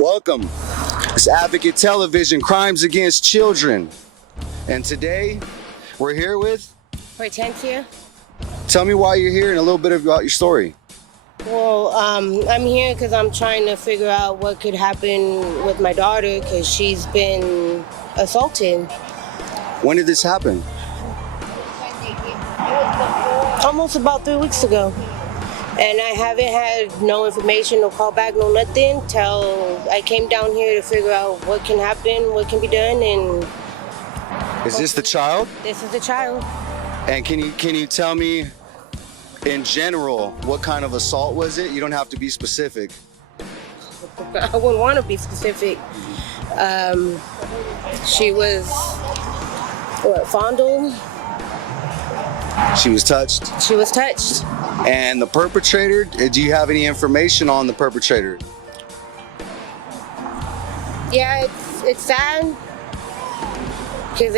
Welcome. It's Advocate Television, Crimes Against Children. And today, we're here with... Hortencia. Tell me why you're here and a little bit about your story. Well, I'm here because I'm trying to figure out what could happen with my daughter because she's been assaulted. When did this happen? Almost about 3 weeks ago. And I haven't had no information, no call back, no nothing till I came down here to figure out what can happen, what can be done, and... Is this the child? This is the child. And can you tell me, in general, what kind of assault was it? You don't have to be specific. I wouldn't want to be specific. She was, fondled? She was touched? She was touched. And the perpetrator, do you have any information on the perpetrator? Yeah, it's sad because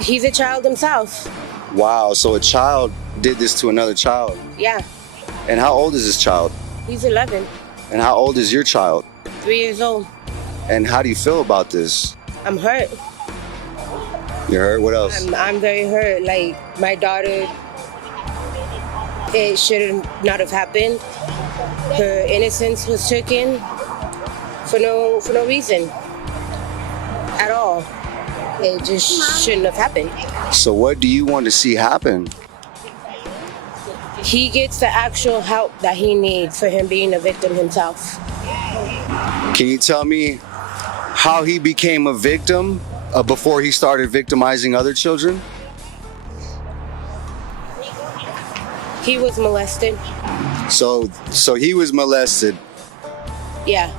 he's a child himself. Wow, so a child did this to another child? Yeah. And how old is this child? He's 11. And how old is your child? 3 years old. And how do you feel about this? I'm hurt. You're hurt? What else? I'm very hurt. Like, my daughter, it should not have happened. Her innocence was taken for no reason at all. It just shouldn't have happened. So what do you want to see happen? He gets the actual help that he needs for him being a victim himself. Can you tell me how he became a victim before he started victimizing other children? He was molested. So he was molested? Yeah.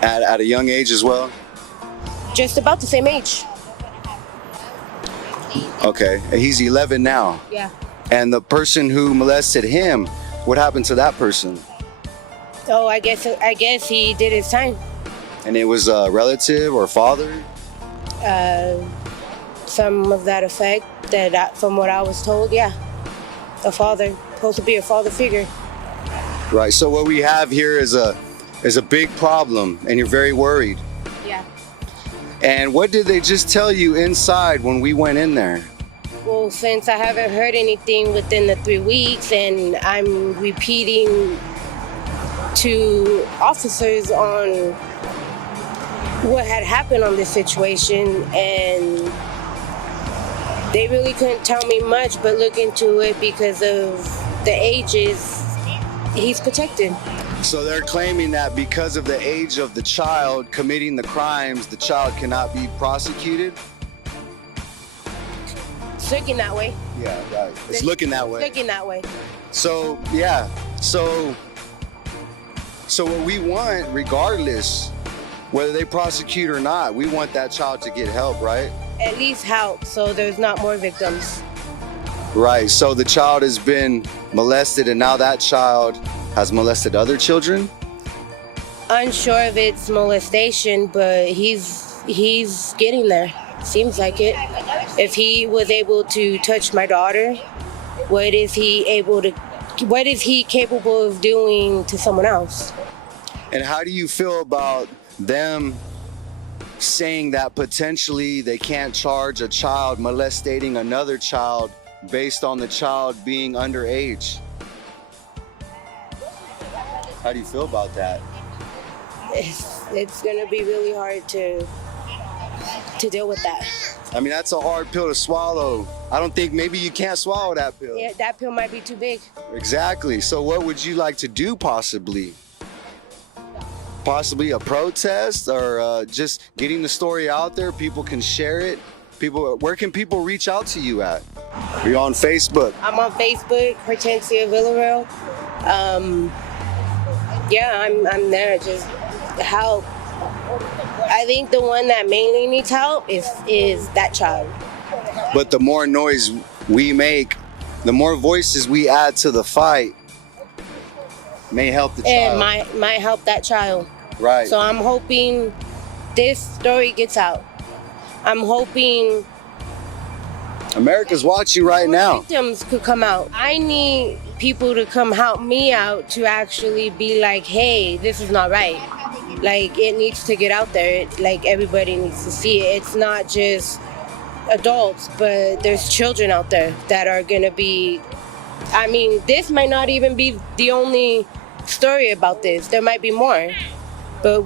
At a young age as well? Just about the same age. Okay, and he's 11 now? Yeah. And the person who molested him, what happened to that person? Oh, I guess he did his time. And it was a relative or father? Some of that effect, from what I was told, yeah. A father, supposed to be a father figure. Right, so what we have here is a big problem, and you're very worried. Yeah. And what did they just tell you inside when we went in there? Well, since I haven't heard anything within the 3 weeks, and I'm repeating to officers on what had happened on this situation, and they really couldn't tell me much but look into it because of the ages, he's protected. So they're claiming that because of the age of the child committing the crimes, the child cannot be prosecuted? It's looking that way. Yeah, right. It's looking that way. Looking that way. So, yeah. So what we want, regardless, whether they prosecute or not, we want that child to get help, right? At least help so there's not more victims. Right, so the child has been molested and now that child has molested other children? Unsure if it's molestation, but he's getting there. Seems like it. If he was able to touch my daughter, what is he capable of doing to someone else? And how do you feel about them saying that potentially they can't charge a child molesting another child based on the child being underage? How do you feel about that? It's gonna be really hard to deal with that. I mean, that's a hard pill to swallow. I don't think maybe you can't swallow that pill. Yeah, that pill might be too big. Exactly. So what would you like to do possibly? Possibly a protest or just getting the story out there? People can share it. Where can people reach out to you at? Are you on Facebook? I'm on Facebook, Hortencia Villarreal. Yeah, I'm there. Just help. I think the one that mainly needs help is that child. But the more noise we make, the more voices we add to the fight, may help the child. And might help that child. Right. So I'm hoping this story gets out. I'm hoping America's watching right now. victims could come out. I need people to come help me out to actually be like, hey, this is not right. Like, it needs to get out there. Like, everybody needs to see it. It's not just adults, but there's children out there that are gonna be, I mean, this might not even be the only story about this. There might be more. But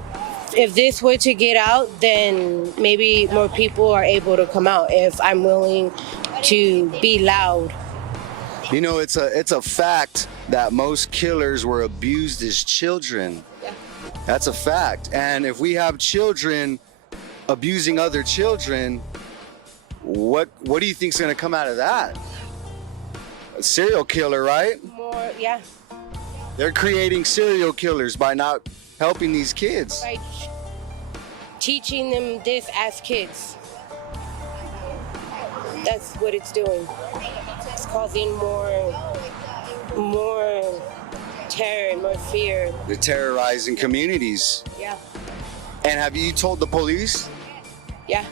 if this were to get out, then maybe more people are able to come out if I'm willing to be loud. You know, it's a fact that most killers were abused as children. Yeah. That's a fact. And if we have children abusing other children, what do you think's gonna come out of that? A serial killer, right? More, yeah. They're creating serial killers by not helping these kids. Like teaching them this as kids. That's what it's doing. It's causing more terror and more fear. They're terrorizing communities. Yeah. And have you told the police? Yeah.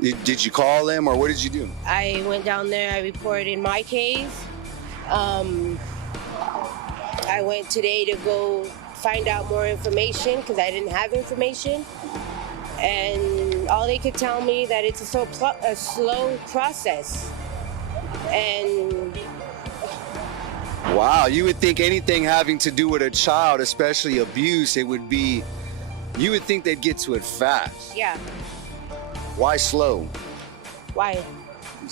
Did you call them, or what did you do? I went down there, I reported my case. I went today to go find out more information because I didn't have information. And all they could tell me that it's a slow process. And wow, you would think anything having to do with a child, especially abuse, you would think they'd get to it fast. yeah, Why slow? why?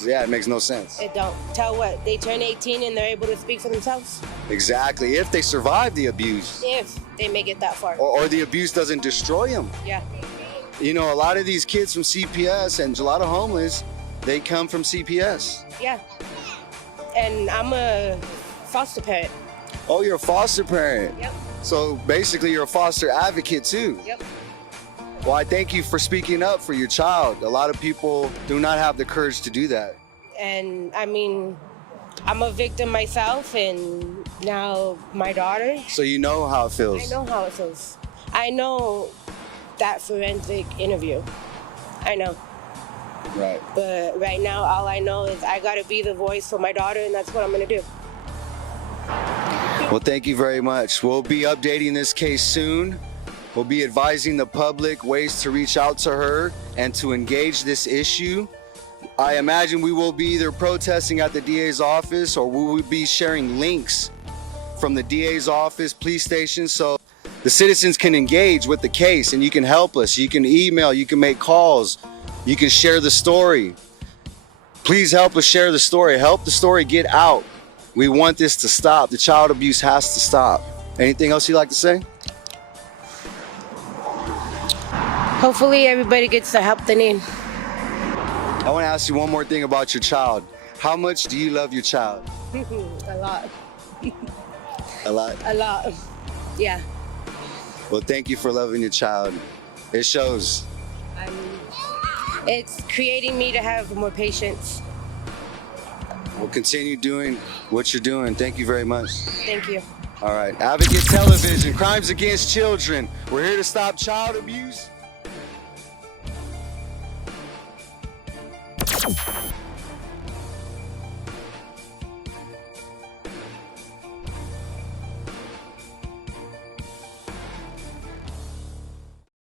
Yeah, it makes no sense. It don't. Tell what? They turn 18 and they're able to speak for themselves? Exactly, if they survive the abuse. If they make it that far. Or the abuse doesn't destroy them. Yeah. You know, a lot of these kids from CPS and a lot of homeless, they come from CPS. Yeah. And I'm a foster parent. Oh, you're a foster parent. Yep. So basically you're a foster advocate too. Yep. Well, I thank you for speaking up for your child. A lot of people do not have the courage to do that. And I mean, I'm a victim myself, and now my daughter. So you know how it feels. I know how it feels. I know that forensic interview. I know. Right. But right now, all I know is I gotta be the voice for my daughter, and that's what I'm gonna do. Well, thank you very much. We'll be updating this case soon. We'll be advising the public ways to reach out to her and to engage this issue. I imagine we will be either protesting at the DA's office, or we will be sharing links from the DA's office, police station, so the citizens can engage with the case, and you can help us. You can email, you can make calls, you can share the story. Please help us share the story. Help the story get out. We want this to stop. The child abuse has to stop. Anything else you'd like to say? Hopefully everybody gets the help they need. I want to ask you one more thing about your child. How much do you love your child? A lot. A lot. A lot. Yeah. Well, thank you for loving your child. It shows. It's creating me to have more patience. We'll continue doing what you're doing. Thank you very much. Thank you. All right. Advocate Television, Crimes Against Children. We're here to stop child abuse.